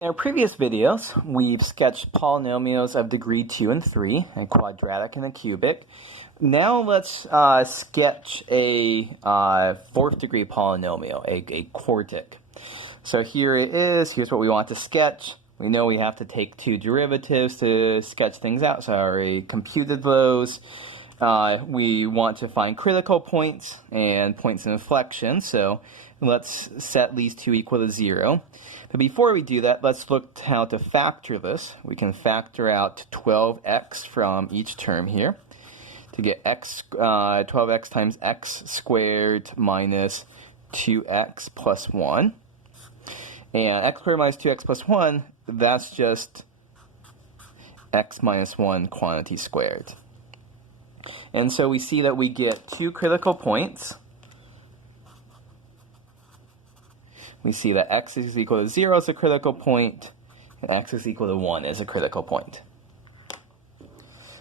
In our previous videos, we've sketched polynomials of degree 2 and 3, a quadratic and a cubic. Now let's sketch a fourth degree polynomial, a quartic. So here it is. Here's what we want to sketch. We know we have to take two derivatives to sketch things out, so I already computed those. We want to find critical points and points of inflection, so let's set these two equal to 0. But before we do that, let's look how to factor this. We can factor out 12x from each term here to get 12x times x squared minus 2x plus 1. And x squared minus 2x plus 1, that's just x minus 1 quantity squared. And so we see that we get two critical points. We see that x is equal to 0 is a critical point, and x is equal to 1 is a critical point.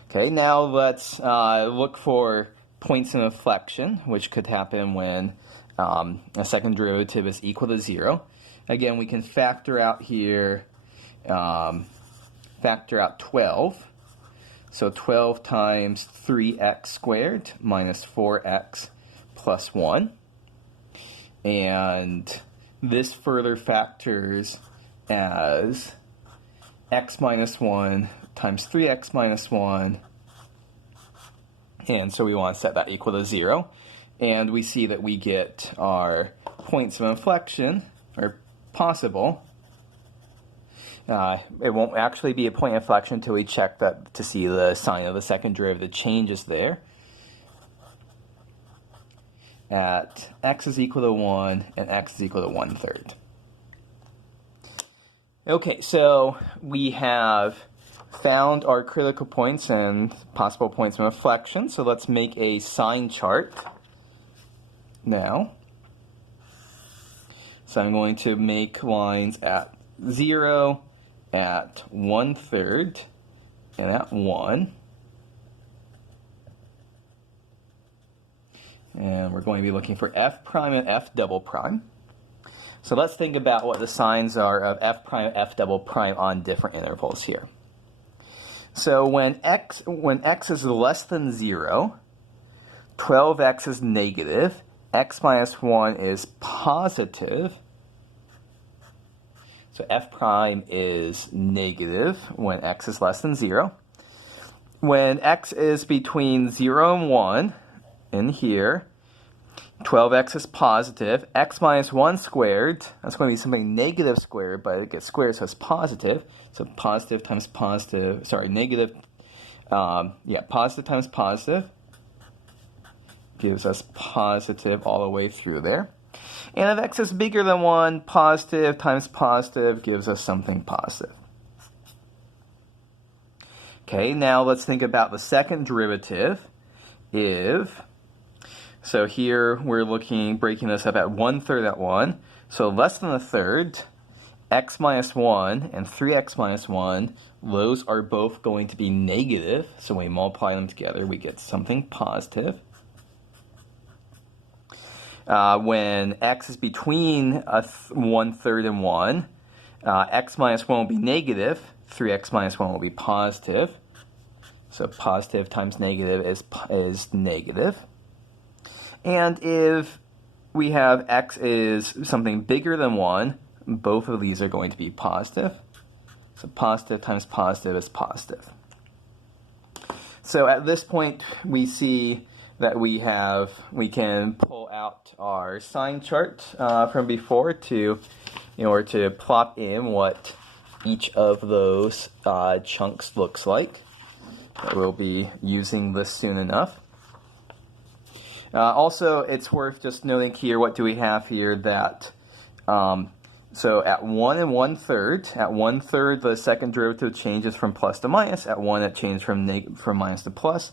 Okay, now let's look for points of inflection, which could happen when a second derivative is equal to 0. Again, we can factor out here, factor out 12. So 12 times 3x squared minus 4x plus 1. And this further factors as x minus 1 times 3x minus 1. And so we want to set that equal to 0. And we see that we get our points of inflection, or possible. It won't actually be a point of inflection until we check that to see the sign of the second derivative changes there. At x is equal to 1 and x is equal to 1/3. Okay, so we have found our critical points and possible points of inflection. So let's make a sign chart now. So I'm going to make lines at 0, at 1/3, and at 1. And we're going to be looking for f prime and f double prime. So let's think about what the signs are of f prime and f double prime on different intervals here. So when x is less than 0, 12x is negative, x minus 1 is positive. So f prime is negative when x is less than 0. When x is between 0 and 1, in here, 12x is positive. X minus 1 squared, that's going to be something negative squared, but it gets squared, so it's positive. So positive times positive, sorry, negative, positive times positive gives us positive all the way through there. And if x is bigger than 1, positive times positive gives us something positive. Okay, now let's think about the second derivative. So here we're breaking this up at 1/3 at 1. So less than a third, x minus 1 and 3x minus 1, those are both going to be negative. So when we multiply them together, we get something positive. When x is between 1/3 and 1, x minus 1 will be negative, 3x minus 1 will be positive. So positive times negative is negative. And if we have x is something bigger than 1, both of these are going to be positive. So positive times positive is positive. So at this point, we see that we can pull out our sign chart from before in order to plot in what each of those chunks looks like. We'll be using this soon enough. Also, it's worth just noting here, what do we have here that, so at 1 and 1/3, at 1/3 the second derivative changes from plus to minus, at 1 it changes from minus to plus.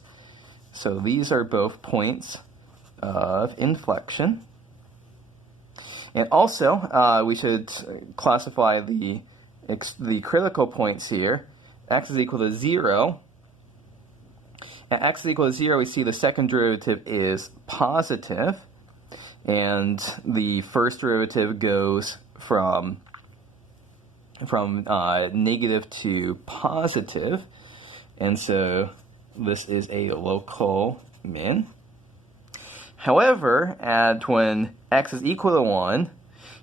So these are both points of inflection. And also, we should classify the critical points here. X is equal to 0. At x is equal to 0, we see the second derivative is positive, and the first derivative goes from from negative to positive, and so this is a local min. However, when x is equal to 1,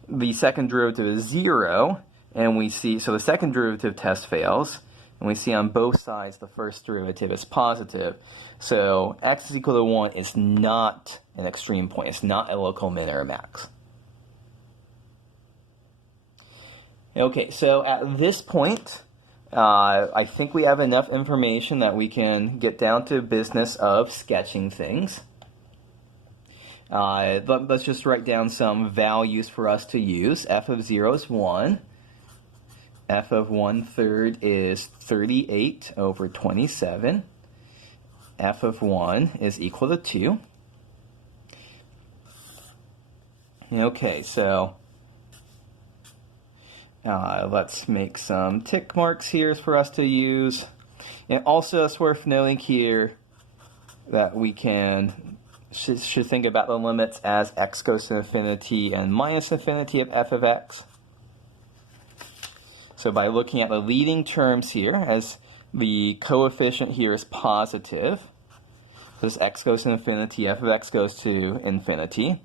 the second derivative is 0, and we see, so the second derivative test fails, and we see on both sides the first derivative is positive. So x is equal to 1 is not an extreme point. It's not a local min or a max. Okay, so at this point, I think we have enough information that we can get down to business of sketching things. Let's just write down some values for us to use. F of 0 is 1. F of 1/3 is 38 over 27. F of 1 is equal to 2. Okay, so let's make some tick marks here for us to use. And also it's worth noting here that we should think about the limits as x goes to infinity and minus infinity of f of x. So by looking at the leading terms here, as the coefficient here is positive, this x goes to infinity, f of x goes to infinity,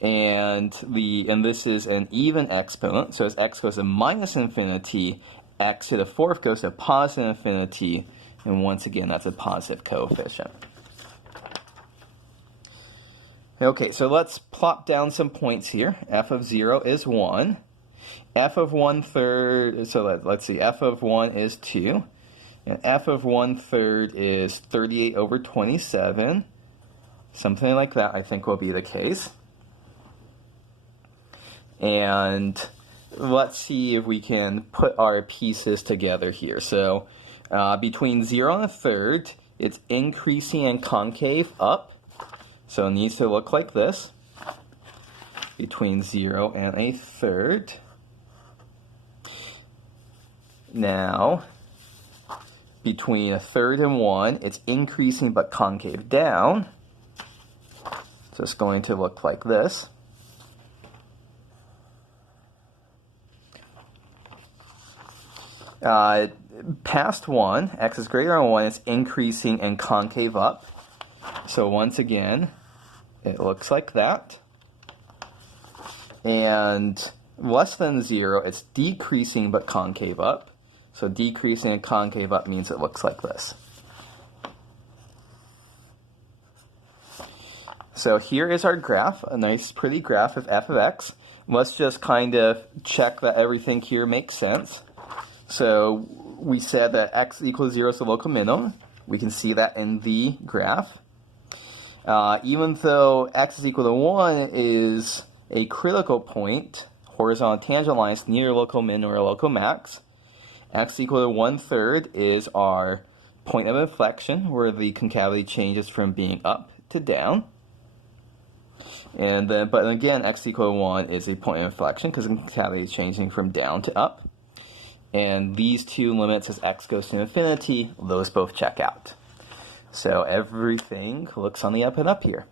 and this is an even exponent, so as x goes to minus infinity, x to the fourth goes to positive infinity, and once again that's a positive coefficient. Okay, so let's plop down some points here. F of 0 is 1. F of 1/3, so let's see, f of 1 is 2. And f of 1/3 is 38 over 27. Something like that I think will be the case. And let's see if we can put our pieces together here. So between 0 and 1/3, it's increasing and concave up. So it needs to look like this. Between 0 and 1/3. Now, between 1/3 and 1, it's increasing but concave down. So it's going to look like this. Past 1, x is greater than 1, it's increasing and concave up. So once again, it looks like that. And less than 0, it's decreasing but concave up. So decreasing and concave up means it looks like this. So here is our graph, a nice pretty graph of f of x. Let's just kind of check that everything here makes sense. So we said that x equals 0 is the local minimum. We can see that in the graph. Even though x is equal to 1 is a critical point, horizontal tangent lines near local min or local max, x equal to 1/3 is our point of inflection where the concavity changes from being up to down. And then, but again, x equal to 1 is a point of inflection because the concavity is changing from down to up. And these two limits as x goes to infinity, those both check out. So everything looks on the up and up here.